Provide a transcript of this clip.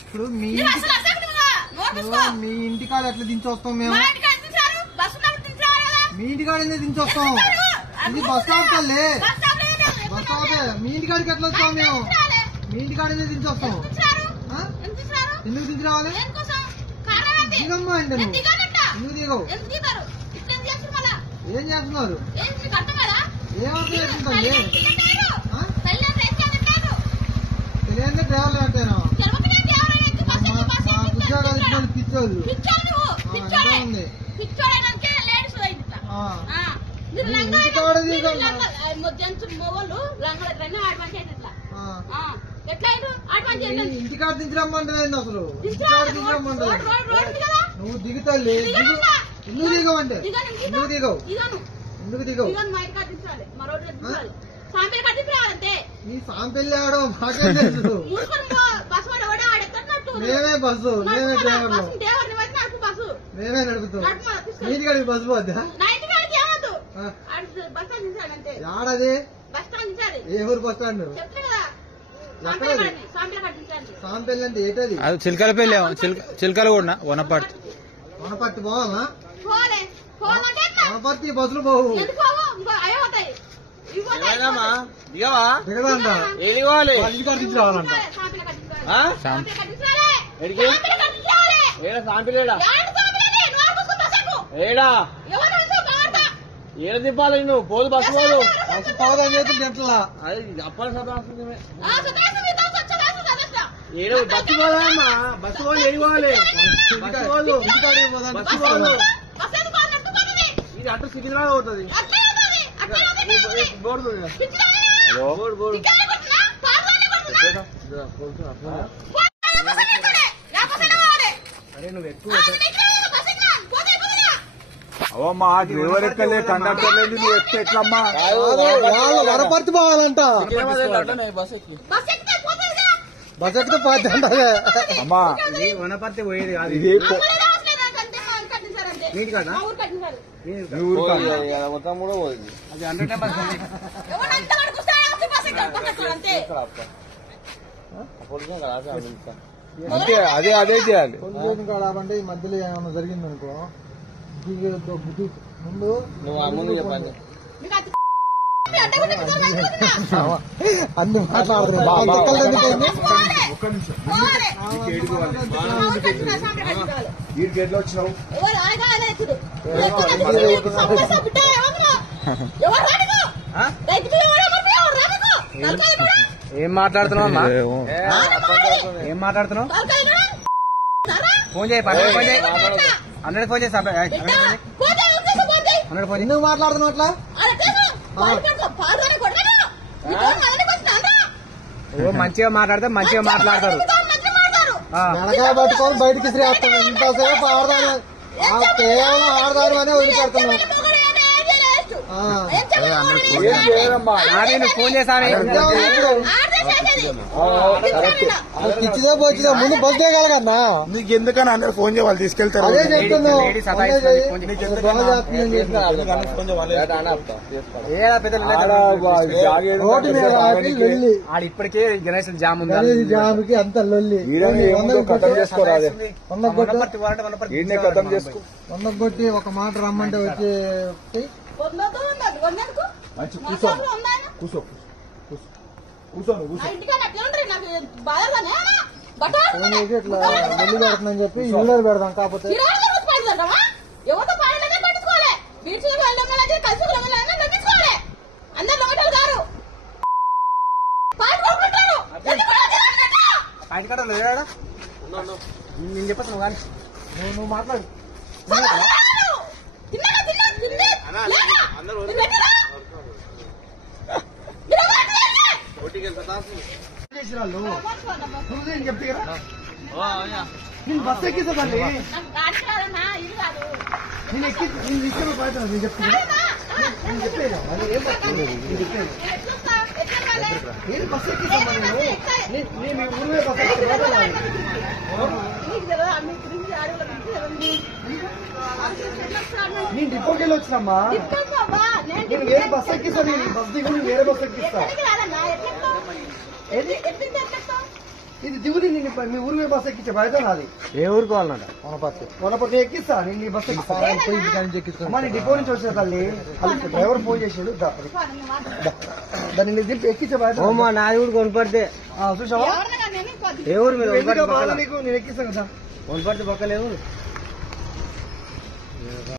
ఇప్పుడు మీ ఇంటికాడ ఎట్లా దించొస్తాం మేము? మీ ఇంటికాడ ఎందుకు దించొస్తాం? ఇది బస్ స్టాప్ తల్లి, బస్ స్టాప్. మీ ఇంటికాడికి ఎట్లా వస్తాం మేము? మీ ఇంటికాడ ఎందుకు దించొస్తాం? ఎందుకు దించి రావాలి? దిగమ్మా అంటే నువ్వు ఎందుకు దిగవు? ఏం చేస్తున్నారు? ఏమవుతుంది? తెలియదు డ్రైవర్లు అంటేనా? ఉద్యోగాలు ఇచ్చిన పిచ్చోళ్ళు ఉంది. ఇంటికాడ దించి రమ్మంటే అసలు ఇంటికాడ దించి రమ్మంటే నువ్వు దిగుతాలి. ఎందుకు దిగవంటే ఎందుకు దిగవు? ఎందుకు దిగవు? నీ సాంపెల్లి ఆడో మాకేం తెలుసు? మేమే బస్సు, మేమే డ్రైవర్లు, మేమే నడుపుతాం. ఇంటికాడికి బస్సు పోద్దా? ఆడది ఏ ఊరు బస్ స్టాండ్? సాంపెల్లి అంటే ఏంటది? అది చిలకలపల్లి, చిలకలు కూడా వనపర్తి. వనపర్తి పోవాలా? వనపర్తి బస్సులు పోవు. దిగదంట ఇంటికాడ దించి రావాలంట. ఏడ దింపాలి నువ్వు? పోదు బస్సు పోదు. బస్సు పోదని చెప్పి గంటలా అప్పటి ఏడు బస్సు పోదమ్మా. బస్సు పోదు ఏడుకోవాలి. బస్సు పోదు ఇంటికాడికి పోదాం. బస్సు పోదు. ఇది అటు సికింద్రాబాద్ పోతుంది. బోర్డు బోర్డు బోర్డు అరే నువ్వు ఎక్కువ అవమ్మా డ్రైవర్ ఎక్కలే, కండక్టర్ లేదు, నువ్వు ఎక్కి ఎట్లమ్మా? వనపర్తి పోవాలంట. బస్ ఎక్కితే పోతే అంటారే అమ్మా. ఇది వనపర్తి పోయేది కాదు. ఇది మొత్తం కూడా పోయింది. అది 100% అంతే, అదే అదే చేయాలి. కాడాలంటే ఈ మధ్యలో ఏమన్నా జరిగింది అనుకో ముందు నువ్వు చెప్పండి. అన్ని మాట్లాడుతున్నావు. వీడికి ఎట్లా వచ్చినావు? ఏం మాట్లాడుతున్నావు అమ్మా? ఏం మాట్లాడుతున్నావు? ఫోన్ చేయి, ఫోన్ చేయి, 100 ఫోన్ చేసి 100 ఫోన్. ఎందుకు మాట్లాడుతున్నావు అట్లా? మంచిగా మాట్లాడితే మంచిగా మాట్లాడతారు. వెనకాల పట్టుకొని బయటికి శ్రేస్తాం. ఇంతసేపు ఆడదాను, కేవలం ఆడదాను అనే వదిలిపెడుతున్నాం. నేను ఫోన్ చేశాను. పిచ్చిదే పోచ్చిదే ముందు బస్ దిగలగన్నా. నీకు ఎందుకని అందరు ఫోన్ చేయాలి, తీసుకెళ్తారు. అదే చెప్తున్నావు. రోడ్డు మీద లొల్లి, ఇప్పటికే జనరేషన్ జామ్ ఉంది. జామ్కి అంత లొల్లి. కథం చేసుకో. వందకు కొట్టి ఒక మాట రమ్మంటే వచ్చి మంచి కూర్చో కూర్చో కూర్చోను కూర్చో. ఇట్లా లొల్లి పెడుతుందని చెప్పి ఇళ్ళలో పెడదాం. కాకపోతే నేను చెప్పచ్చు కానీ నువ్వు మాట్లాడు. చెప్తే నేను బస్ ఎక్కిస్తానండి. నేను ఎక్కి నేను ఇచ్చిన పాట నేను చెప్తాను. నేను చెప్పేదా నేను బస్ ఎక్కిస్తాను. నేను ఊరిలో బస్ ఎక్కిస్తాను. నేను డిపోకి వెళ్ళి వచ్చినమ్మా. నేను వేరే బస్ ఎక్కిస్తా. నేను బస్ దిగు, వేరే బస్ ఎక్కిస్తా. ఇది దిగుది. నేను మీ ఊరు పోయి బస్ ఎక్కించే బయట నాది. ఏ ఊరికి వాళ్ళంట? వనపర్తి ఎక్కిస్తా. నేను ఈ బస్ ఎక్కిస్తా. డిపో నుంచి వచ్చిన తల్లి డ్రైవర్ ఫోన్ చేసాడు. దాన్ని దింపి ఎక్కించే బయట. నాది కూడా కొనపడితే చూసావా? ఏ ఊరు మీరు? నీకు నేను ఎక్కిస్తాను కదా. కొనపడితే పక్కలే ఊరు.